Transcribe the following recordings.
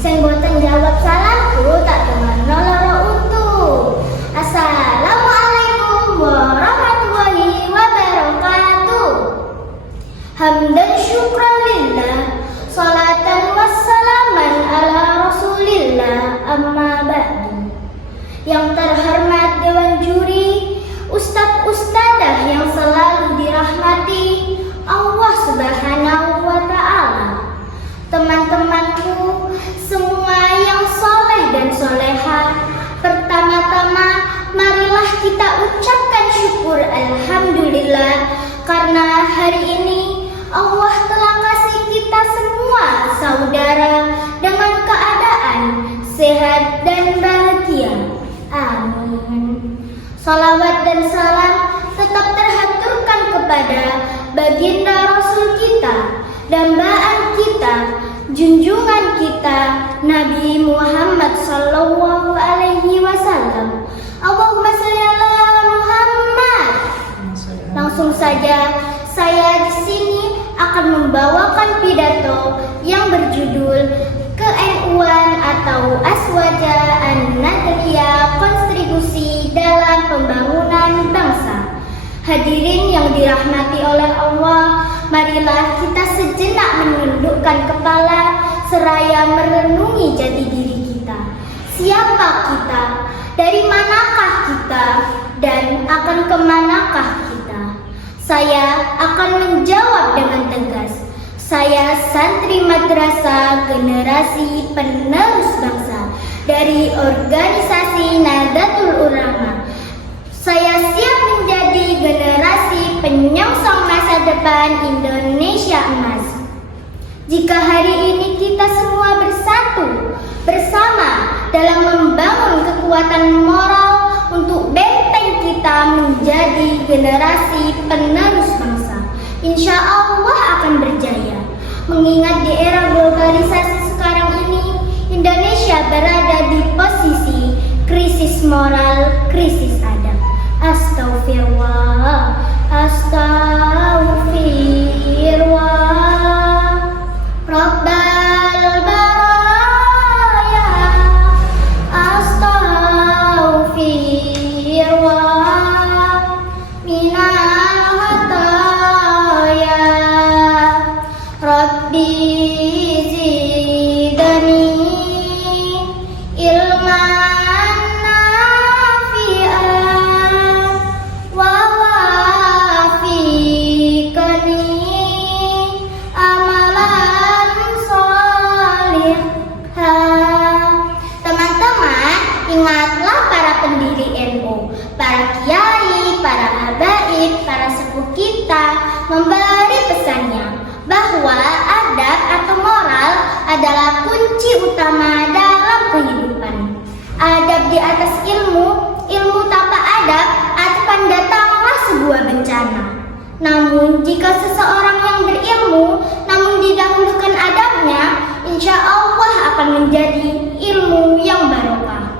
Sing boten jawab salahku tak teman noloro utuh. Assalamualaikum warahmatullahi wabarakatuh. Hamdan syukran lillah, salatan wassalaman ala rasulillah, amma ba'du. Yang terhormat Dewan Juri, Ustadz-ustadzah yang selalu dirahmati Allah Subhanahu wa Ta'ala, teman-temanku semua yang soleh dan soleha, pertama-tama marilah kita ucapkan syukur alhamdulillah karena hari ini Allah telah kasih kita semua saudara dengan keadaan sehat dan bahagia. Amin. Salawat dan salam tetap terhaturkan kepada baginda Rasul kita, dambaan kita, junjungan kita, Nabi Muhammad sallallahu alaihi wasallam. Allahumma shalli ala Muhammad. Langsung saja saya di sini akan membawakan pidato yang berjudul KNU-an atau Aswaja An-Nadriyah, kontribusi dalam pembangunan bangsa. Hadirin yang dirahmati oleh Allah, marilah kita sejenak menundukkan kepala seraya merenungi jati diri kita. Siapa kita? Dari manakah kita? Dan akan kemanakah kita? Saya akan menjawab dengan tegas. Saya santri madrasah generasi penerus bangsa dari organisasi Nahdlatul Ulama. Saya siap menjadi generasi penyongsong masa depan Indonesia emas. Jika hari ini kita semua bersatu bersama dalam membangun kekuatan moral untuk benteng kita menjadi generasi penerus bangsa, insya Allah akan berjaya. Mengingat di era globalisasi sekarang ini, Indonesia berada di posisi krisis moral, krisis adab. Astaghfirullah, astaghfirullah. Rabbal baraya, astaghfirullah. Minal hataya, Rabbi zidni ilman nafi'an wa wafiqni amalan sholihah. Teman-teman, ingatlah para pendiri NU, para kiai, para habaib, para sepuh kita memberi pesannya bahwa adab atau moral adalah kunci utama dalam kehidupan. Adab di atas ilmu, ilmu tanpa adab akan datanglah sebuah bencana. Namun jika seseorang yang berilmu namun didahulukan adabnya, insya Allah akan menjadi ilmu yang barokah.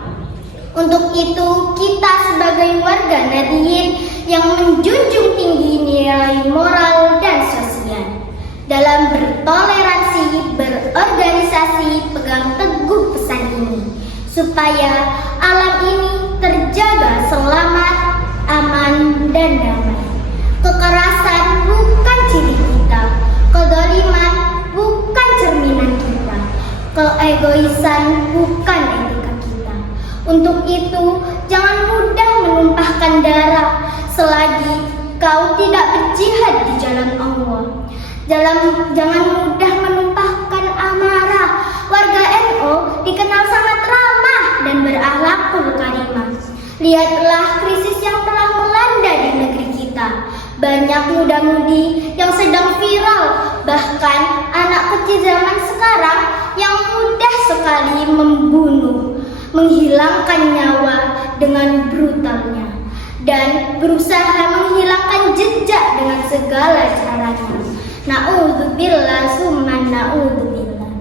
Untuk itu kita sebagai warga Nadiyin yang menjunjung tinggi nilai moral dan sosial, dalam bertoleransi, berorganisasi, pegang teguh pesan ini supaya alam ini terjaga selamat, aman, dan damai. Kekerasan bukan ciri kita, kezaliman bukan cerminan kita, keegoisan bukan etika kita. Untuk itu, jangan mudah menumpahkan darah selagi kau tidak berjihad di jalan Allah. Jangan mudah menumpahkan amarah. Warga NU dikenal sangat ramah dan berakhlakul karimah. Lihatlah krisis yang telah melanda di negeri kita. Banyak muda-mudi yang sedang viral, bahkan anak kecil zaman sekarang yang mudah sekali membunuh, menghilangkan nyawa dengan brutalnya, dan berusaha menghilangkan jejak dengan segala caranya. Na'udzubillah summa na'udzubillah.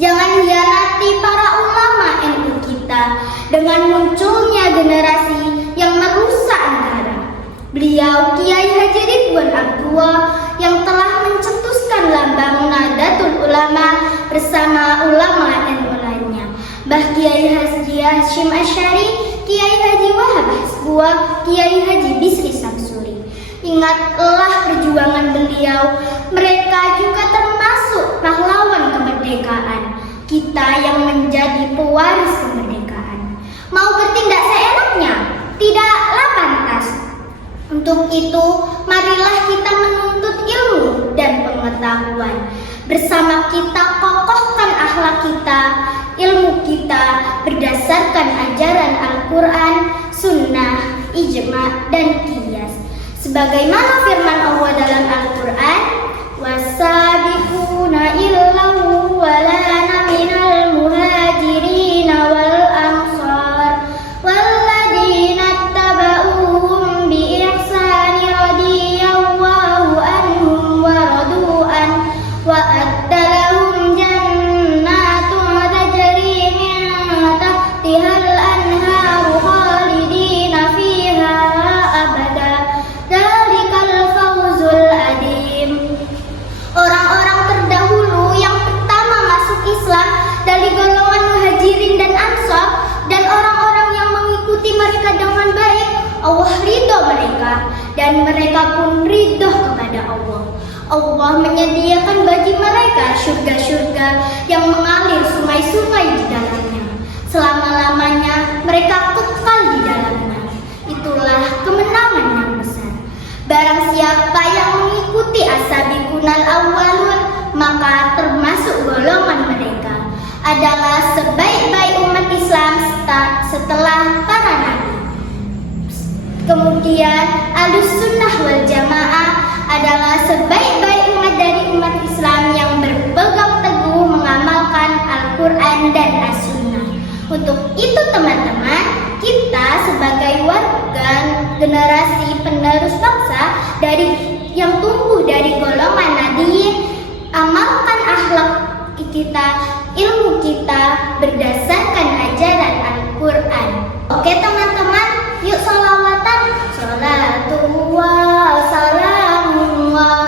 Jangan hianati para ulama NU kita dengan munculnya generasi yang merusak negara. Beliau Kiai Haji Ridwan Abdullah yang telah mencetuskan lambang Nahdlatul Ulama bersama ulama Hashim Asy'ari, Kiai Haji Wahab Hasbuah, Kiai Haji Bisri Samsuri. Ingatlah perjuangan beliau, mereka juga termasuk pahlawan kemerdekaan, kita yang menjadi pewaris kemerdekaan. Mau bertindak seenaknya? Tidaklah pantas. Untuk itu, marilah kita menuntut ilmu dan pengetahuan. Bersama kita kokohkan akhlak kita, ilmu kita berdasarkan ajaran Al-Quran, Sunnah, Ijma, dan Qiyas. Sebagaimana firman Allah dalam Al-Quran, "Wasabiquna illahu walana minal muhajirin wal ansar walladina tabauhum bi ihsani radiyallahu anhum wa radu'an wa addalahum jannatun tajri min tahtihal anharu khalidina fiha abada. Dzalikal fawzul adim." Orang-orang terdahulu yang pertama masuk Islam dari golongan muhajirin dan ansar, dan orang-orang yang mengikuti mereka dengan baik, Allah ridho mereka dan mereka pun ridho kepada Allah. Allah menyediakan bagi mereka surga-surga yang mengalir sungai-sungai di dalamnya. Selama-lamanya mereka kekal di dalamnya. Itulah kemenangan yang besar. Barang siapa yang mengikuti as-sabiqunal awwalun, maka termasuk golongan mereka, adalah sebaik-baik umat Islam setelah para nabi. Kemudian Ahlus Sunnah wal Jamaah adalah sebaik-baik umat dari umat Islam yang berpegang teguh mengamalkan Al-Quran dan As-Sunnah. Untuk itu teman-teman, kita sebagai warga generasi penerus bangsa yang tumbuh dari golongan nabiyyin, amalkan akhlak kita, ilmu kita berdasarkan ajaran Al-Quran. Oke teman-teman, yuk sholawatan. Sholatullah, salamullah